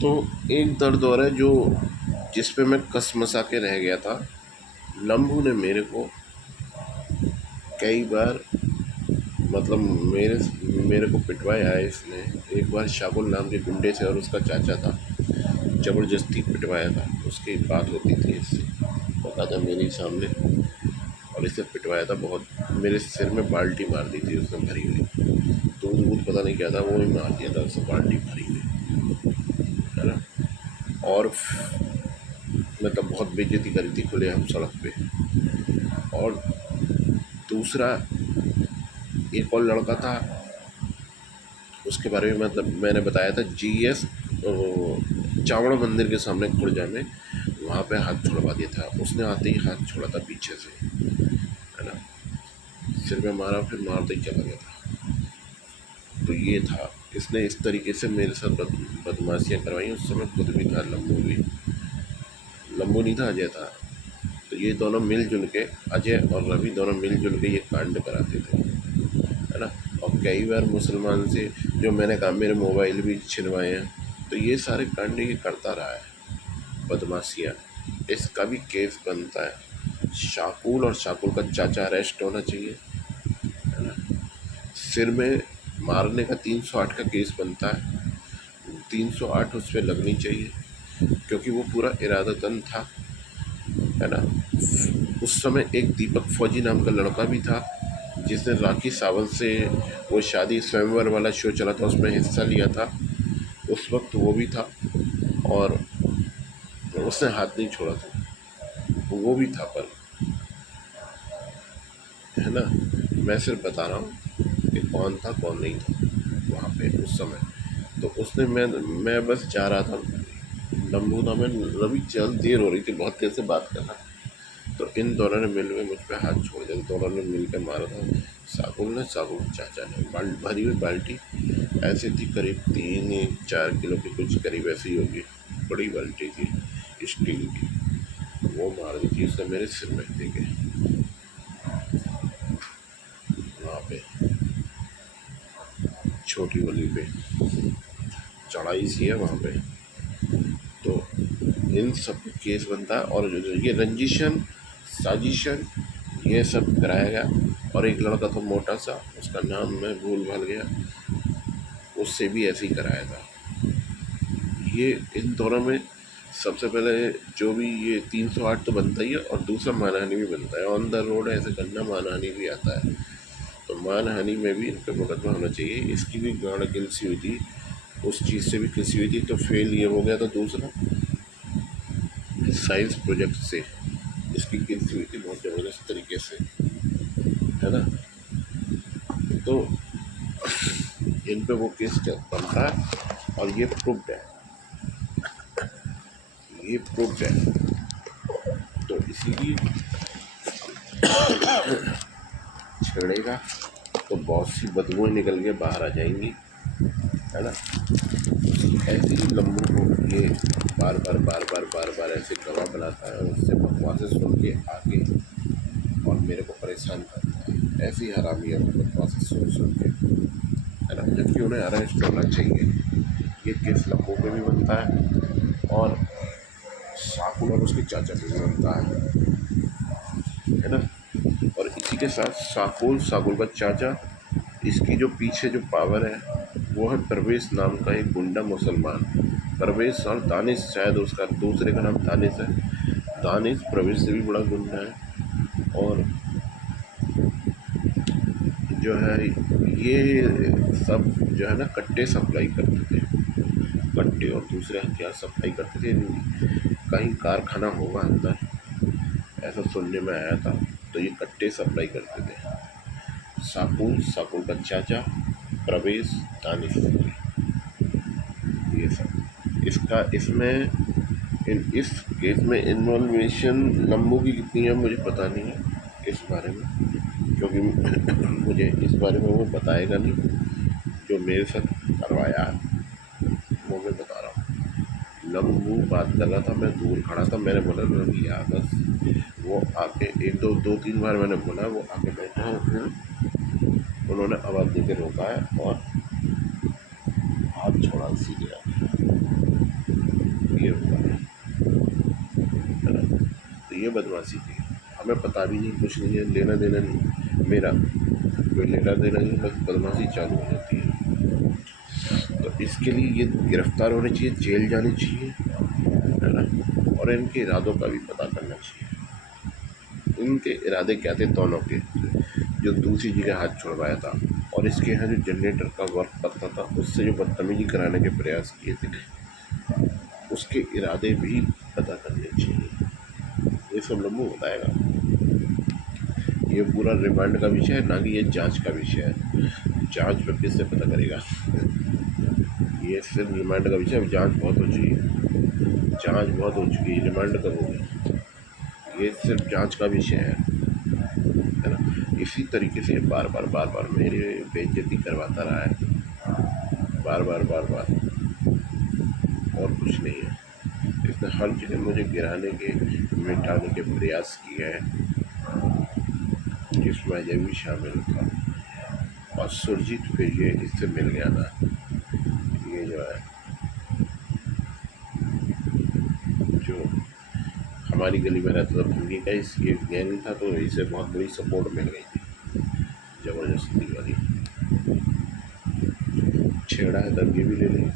तो एक दर्द और है जो जिस पे मैं कसमसा के रह गया था। लम्बू ने मेरे को कई बार मतलब मेरे मेरे को पिटवाया है इसने। एक बार शाकुल नाम के गुंडे से और उसका चाचा था, ज़बरदस्ती पिटवाया था। उसकी बात होती थी इससे, पता था मेरे सामने, और इसे पिटवाया था बहुत। मेरे सिर में बाल्टी मार दी थी उसने भरी हुई। दूध वूध पता नहीं क्या था, वो ही मार दिया था उसने बाल्टी भरी हुई, है ना। और मतलब बहुत बेइज्जती करी थी खुलेआम सड़क पे। और दूसरा एक और लड़का था, उसके बारे में मतलब मैंने बताया था, जीएस चावड़ा मंदिर के सामने खुर्जा में, वहाँ पे हाथ छुड़वा दिया था उसने। आते ही हाथ छोड़ा था पीछे से, है ना। सिर में मारा, फिर मारते ही चला गया था। तो ये था, इसने इस तरीके से मेरे साथ बदमाशियाँ करवाई। उस समय खुद भी था लम्बू भी, लम्बू नहीं था, अजय था। तो ये दोनों मिलजुल के, अजय और रवि दोनों मिलजुल के ये कांड कराते थे, है ना। और कई बार मुसलमान से, जो मैंने कहा, मेरे मोबाइल भी छिनवाए हैं। तो ये सारे कांड ये करता रहा है, बदमाशियाँ। इसका भी केस बनता है। शाकुल और शाकुल का चाचा अरेस्ट होना चाहिए, है ना। सिर में मारने का 308 का केस बनता है, 308 उस पर लगनी चाहिए, क्योंकि वो पूरा इरादतन था, है ना। उस समय एक दीपक फौजी नाम का लड़का भी था, जिसने राखी सावंत से वो शादी स्वयंवर वाला शो चला था, उसमें हिस्सा लिया था। उस वक्त वो भी था, और उसने हाथ नहीं छोड़ा था, वो भी था। पर है ना, मैं सिर्फ बता रहा हूँ कि कौन था कौन नहीं था वहाँ पे उस समय। तो उसने, मैं बस जा रहा था, लम्बू था, मैं रवि, चल देर हो रही थी, बहुत देर से बात करना। तो इन दोनों ने मिल के मुझ पे हाथ छोड़ दिया, दोनों ने मिल के मारा था। साकुल चाचा ने भरी हुई बाल्टी ऐसी थी, करीब 3-4 किलो की कुछ करीब ऐसी होगी, बड़ी बाल्टी थी स्टील की, वो मार दी थी उसने मेरे सिर में दे के वहाँ पे, छोटी गली पे, चढ़ाई सी है वहाँ पे। तो इन सब केस बनता है, और जो ये रंजिशन, साजिशन, ये सब कराया गया। और एक लड़का था मोटा सा, उसका नाम मैं भूल भाल गया, उससे भी ऐसे ही कराया था। ये इन दोनों में सबसे पहले जो भी ये 308 तो बनता ही है, और दूसरा मानहानि भी बनता है। ऑन द रोड ऐसे करना मानहानि भी आता है, तो मानहानि में भी इन पर मुकदमा होना चाहिए। इसकी भी गाड़ गिलसी हुई थी, उस चीज़ से भी किसी हुई थी, तो फेल ये हो गया था। दूसरा साइंस प्रोजेक्ट से इसकी गिनती हुई थी बहुत ज़बरदस्त तरीके से, है ना। तो इन पे वो केस बनता है, और ये प्रूव्ड है, ये प्रूव्ड है। तो इसीलिए छेड़ेगा तो बहुत सी बदबूएं निकल के बाहर आ जाएंगी, है ना। ऐसे ही लम्बू को ये बार बार ऐसे गवाह बनाता है, उससे बकवासें सुन के आके, और मेरे को परेशान करता है। ऐसी हरामी है बकवासें सुन सुन के, है ना। जबकि उन्हें अरेस्ट होना चाहिए। ये केस लम्बू पे भी बनता है, और शाकुल और उसके चाचा पे भी बनता है ना। और इसी के साथ शाकुल का चाचा, इसकी जो पीछे जो पावर है, वो है परवेश नाम का एक गुंडा मुसलमान। परवेश और दानिश, शायद उसका दूसरे का नाम दानिश है। दानिश प्रवेश से भी बड़ा गुंडा है। और जो है, ये सब जो है ना, कट्टे सप्लाई करते थे, कट्टे और दूसरे हथियार सप्लाई करते थे। कहीं कारखाना होगा अंदर, ऐसा सुनने में आया था। तो ये कट्टे सप्लाई करते थे। शाकुल का चाचा, प्रवेश, दानिश, ये सब। इसका इसमें इस केस में इन्वॉल्वेशन लम्बू की कितनी है मुझे पता नहीं है इस बारे में, क्योंकि मुझे इस बारे में वो बताएगा नहीं। जो मेरे साथ करवाया है वो मैं बता रहा हूँ। लम्बू बात कर रहा था, मैं दूर खड़ा था, मैंने बोला रवि यार बस। वो आके एक दो दो तीन बार मैंने बोला, वो आके बैठा है, उन्होंने आवाज़ दे के रोका है, और हाथ छोड़ा सीधे आके। ऊपर, है ना। तो ये बदमाशी थी, हमें पता भी नहीं, कुछ नहीं है, लेना देना नहीं मेरा, कोई लेना देना नहीं, बस बदमाशी चालू हो जाती है। तो इसके लिए ये गिरफ्तार होने चाहिए, जेल जानी चाहिए, है ना। और इनके इरादों का भी पता करना चाहिए, इनके इरादे क्या थे दोनों के, जो दूसरी जगह हाथ छुड़वाया था और इसके यहाँ जो जनरेटर का वर्क करता था उससे जो बदतमीजी कराने के प्रयास किए थे, उसके इरादे भी पता करने चाहिए। ये सब लम्बू बताएगा। ये पूरा रिमांड का विषय है, ना कि ये जांच का विषय है। जांच में किससे पता करेगा, ये सिर्फ रिमांड का विषय है। जांच बहुत हो चुकी है, जांच बहुत हो चुकी है, रिमांड कब होगी, ये सिर्फ जांच का विषय है ना। इसी तरीके से बार बार मेरी बेइज्जती करवाता रहा है, बार बार, और कुछ नहीं है। इसने हर जगह मुझे गिराने के, मिटाने के प्रयास किए हैं, जिसमें ये भी शामिल था। और सुरजीत फिर ये इससे मिल गया था, ये जो है, जो हमारी गली में रहता था भूमि का, इस ये गैंग था, तो इसे बहुत बड़ी सपोर्ट मिल गई थी, ज़बरदस्ती वाली। छेड़ा है तब ये भी ले लें।